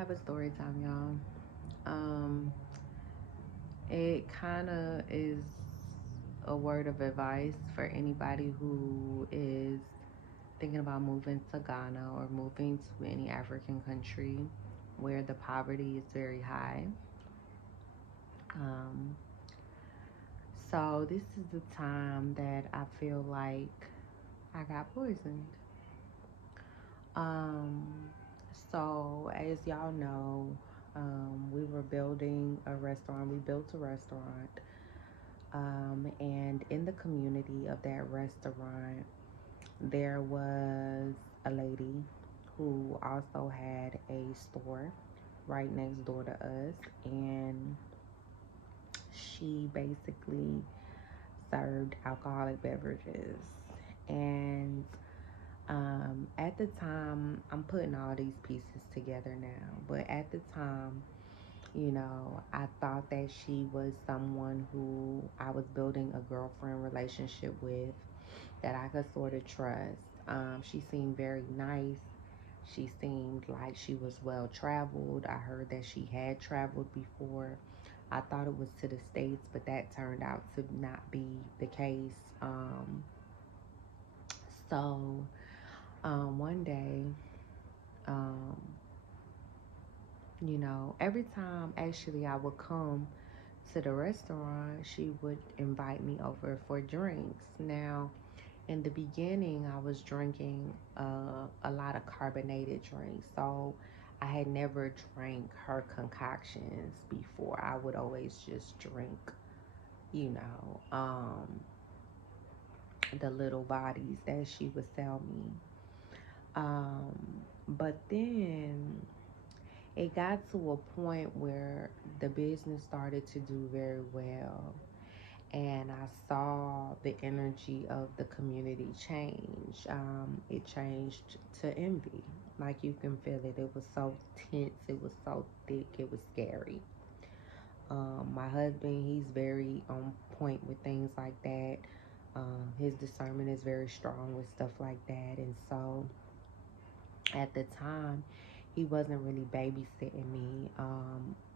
have a story time, y'all. Um, it kind of is a word of advice for anybody who is thinking about moving to Ghana or moving to any African country where the poverty is very high. Um, so this is the time that I feel like I got poisoned. Um, so as y'all know, we were building a restaurant. We built a restaurant. And in the community of that restaurant, there was a lady who also had a store right next door to us. And she basically served alcoholic beverages. And at the time, I'm putting all these pieces together now, but at the time, I thought that she was someone who I was building a girlfriend relationship with that I could sort of trust. She seemed very nice. She seemed like she was well traveled. I heard that she had traveled before. I thought it was to the States, but that turned out to not be the case. So one day, um, every time actually I would come to the restaurant, she would invite me over for drinks. Now, in the beginning, I was drinking a lot of carbonated drinks. So I had never drank her concoctions before. I would always just drink, you know, um, the little bodies that she would sell me. Um, but then it got to a point where the business started to do very well. And I saw the energy of the community change. It changed to envy. Like you can feel it. It was so tense. It was so thick. It was scary. My husband, he's very on point with things like that. His discernment is very strong with stuff like that. And so at the time, he wasn't really babysitting me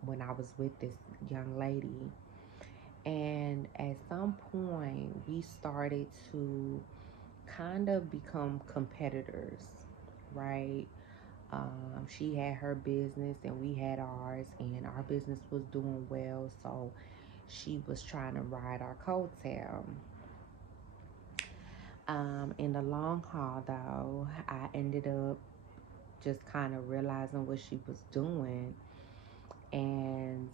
when I was with this young lady. And at some point, we started to kind of become competitors, right? She had her business and we had ours, and our business was doing well. So she was trying to ride our coattail. In the long haul, though, I ended up just kind of realizing what she was doing. And,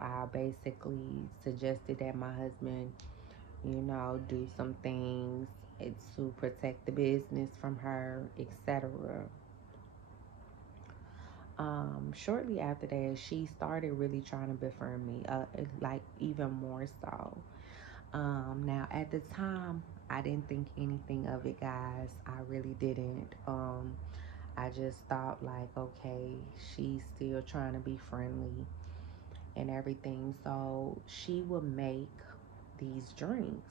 I basically suggested that my husband, do some things to protect the business from her, etc. Shortly after that, she started really trying to befriend me, like even more so. Now, at the time, I didn't think anything of it, guys. I really didn't. I just thought like, okay, she's still trying to be friendly and everything. So she would make these drinks.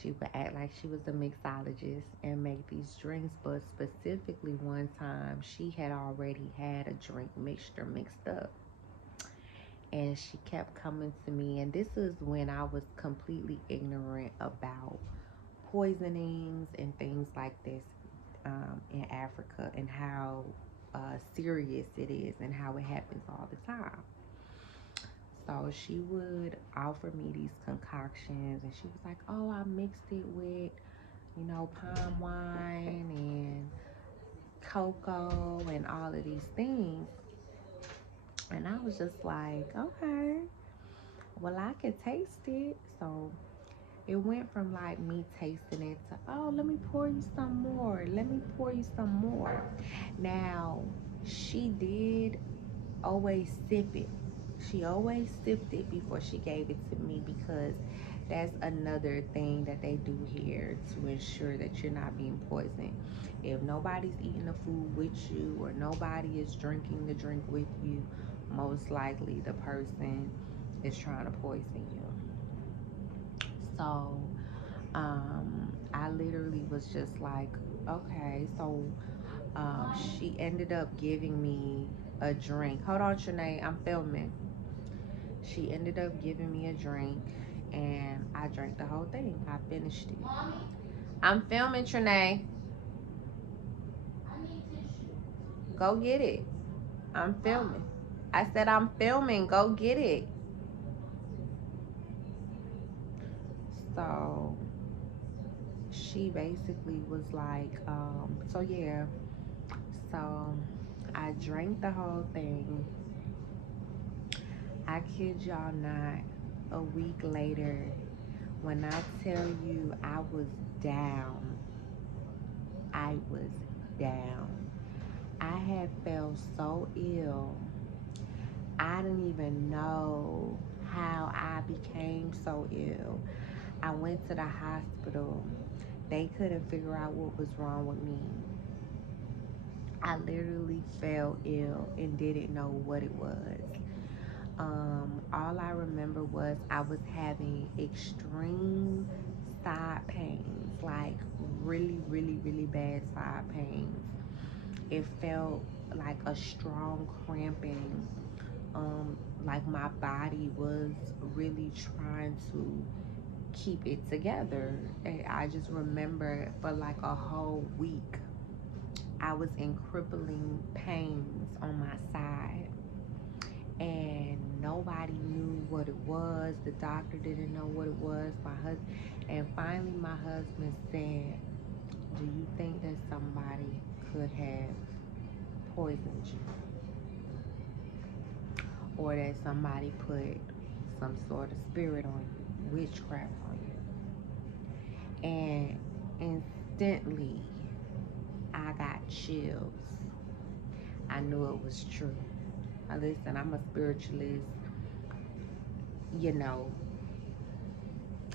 She would act like she was a mixologist and make these drinks, but specifically one time she had already had a drink mixture mixed up. And she kept coming to me, and this is when I was completely ignorant about poisonings and things like this in Africa, and how serious it is and how it happens all the time. So she would offer me these concoctions, and she was like, oh, I mixed it with, palm wine and cocoa and all of these things. And I was just like, okay, well, I could taste it. So it went from like me tasting it to, oh, let me pour you some more. Let me pour you some more. Now, she did always sip it. She always sipped it before she gave it to me, because that's another thing that they do here to ensure that you're not being poisoned. If nobody's eating the food with you or nobody is drinking the drink with you, most likely the person is trying to poison you. So I literally was just like, okay, so She ended up giving me a drink. Hold on, Trinae, I'm filming. She ended up giving me a drink, and I drank the whole thing. I finished it. I'm filming, Trinae. Go get it. I'm filming. I said I'm filming. Go get it. So she basically was like, so yeah. So I drank the whole thing. I kid y'all not. A week later, when I tell you I was down, I was down. I had felt so ill. I didn't even know how I became so ill. I went to the hospital. They couldn't figure out what was wrong with me. I literally fell ill and didn't know what it was. All I remember was I was having extreme side pains, like really, really, really bad side pains. It felt like a strong cramping, like my body was really trying to keep it together. And I just remember for like a whole week, I was in crippling pains on my side, and nobody knew what it was. The doctor didn't know what it was. My husband, and finally, my husband said, "Do you think that somebody could have poisoned you, or that somebody put some sort of spirit on you, witchcraft on you?" And instantly, I got chills. I knew it was true. Now listen, I'm a spiritualist. You know,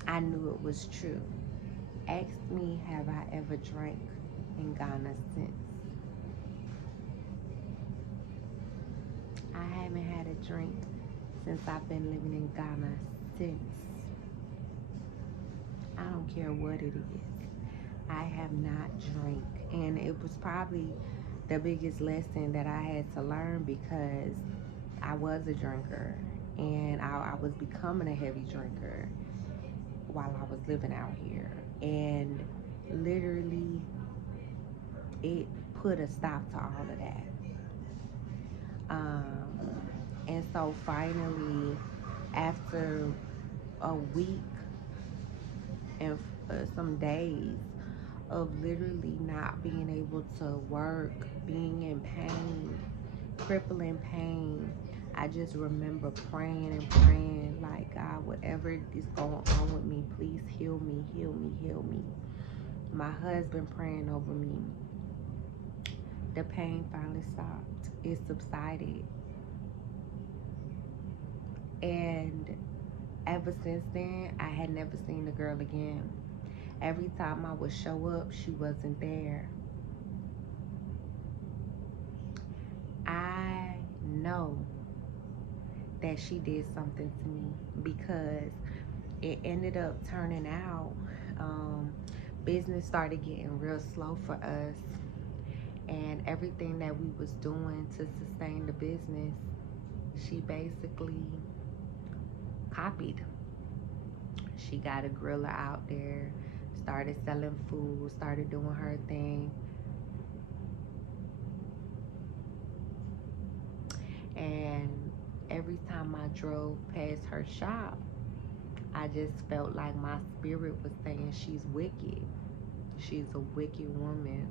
I knew it was true. Ask me, have I ever drank in Ghana since? I haven't had a drink since I've been living in Ghana since. I don't care what it is. I have not drank. And it was probably the biggest lesson that I had to learn, because I was a drinker, and I was becoming a heavy drinker while I was living out here. And literally, it put a stop to all of that. And so finally, after a week and some days of literally not being able to work, being in pain, crippling pain, I just remember praying and praying, like, God, whatever is going on with me, please heal me, heal me, heal me. My husband praying over me. The pain finally stopped. It subsided. And ever since then, I had never seen the girl again. Every time I would show up, she wasn't there. I know that she did something to me, because it ended up turning out, business started getting real slow for us, and everything that we was doing to sustain the business, she basically copied. She got a griller out there, started selling food, started doing her thing. And every time I drove past her shop, I just felt like my spirit was saying, she's wicked. She's a wicked woman,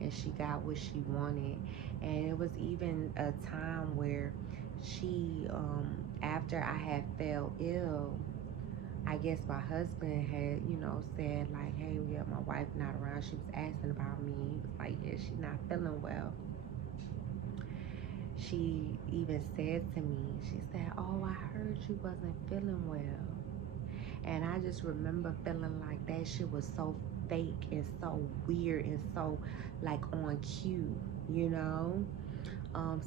and she got what she wanted. And it was even a time where she, after I had fell ill, I guess my husband had, said like, hey, yeah, my wife not around. She was asking about me. He was like, yeah, she's not feeling well. She even said to me, she said, oh, I heard you wasn't feeling well. And I just remember feeling like that shit was so fake and so weird and so like on cue, you know?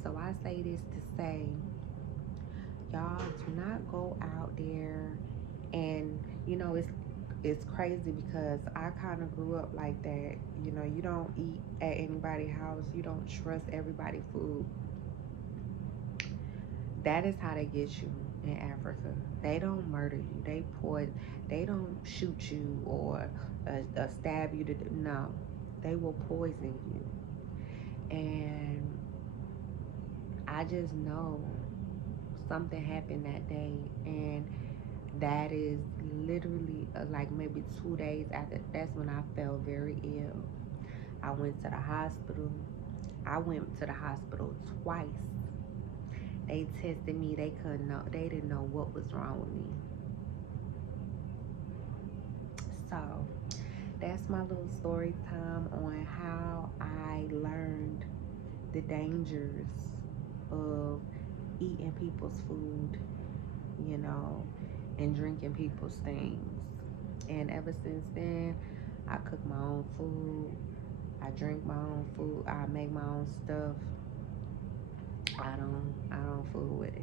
So I say this to say, y'all do not go out there and, it's it's crazy because I kind of grew up like that. You know, you don't eat at anybody's house. You don't trust everybody's food. That is how they get you in Africa. They don't murder you. They don't shoot you or stab you. No, they will poison you. And I just know something happened that day, and that is literally like maybe 2 days after. That's when I felt very ill. I went to the hospital. I went to the hospital twice. They tested me. They couldn't know. They didn't know what was wrong with me. So that's my little story time on how I learned the dangers of eating people's food, you know, and drinking people's things. And ever since then, I cook my own food. I drink my own food. I make my own stuff. I don't fool with it.